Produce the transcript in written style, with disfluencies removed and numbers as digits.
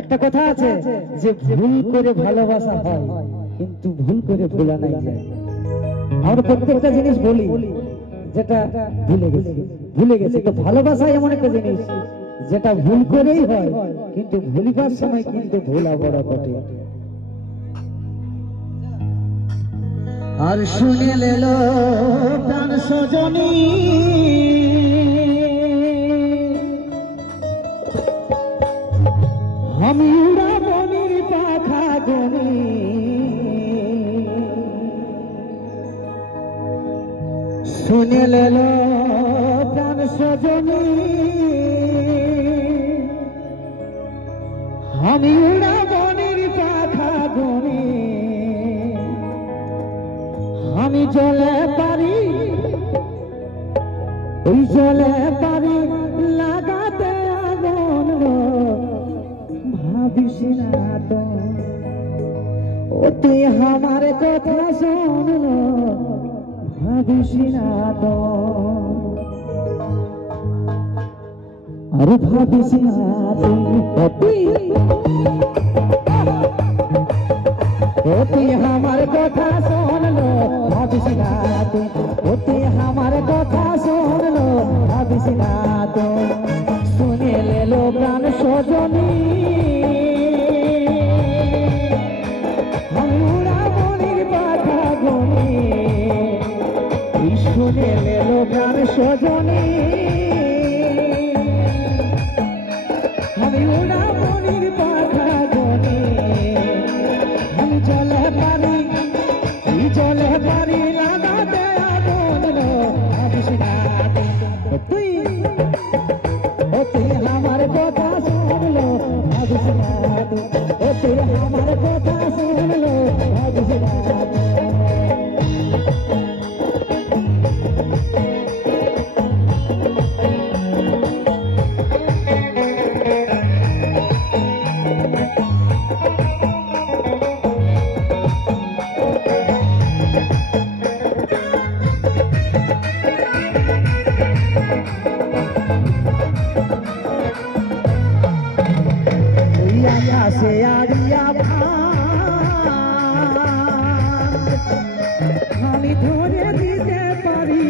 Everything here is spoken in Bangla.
একটা কথা আছে যে ভুল করে ভালোবাসা হয় কিন্তু ভুল করে ভোলা নাই যায়। আমরা প্রত্যেকটা জিনিস বলি যেটা ভুলে গেছি তো ভালোবাসা এমন একটা জিনিস যেটা ভুল করেই হয় কিন্তু ভুলিবার সময় কিন্তু ভুলা বড় ঘটে। আর শুনে লেলো প্রাণ সজনী আমি উড়াবনির পাখা গনি শুনে লেলো প্রাণ সজনী আমি উড়াবনির পাখা গনি আমি জলে পারি ওই জলে পারি লাগাতে আগুন ভাবিস না তো ও তুই আমার কথা শোন ভাবিস না তো আর ভাবিস না তুই ও তুই আমার কথা শোনলো ভাবিস না তুই ও তুই আমার কথা শোনলো ভাবিস না তো শুনে লেলো প্রাণ সজনী আমি উড়াবনির পাখা গনি শুনে লেলো প্রাণ সজনী আমি উড়াবনির পাখা গনি আমি জলে পারি জলে পারি লাগাতে আগুন ভাবিস না তুই ও তুই আমার কথা শুনলো ভাবিস না ও তুই আমার কথা শুনলো ভাবিস না से आड़िया আমি ধরে দিতে পারি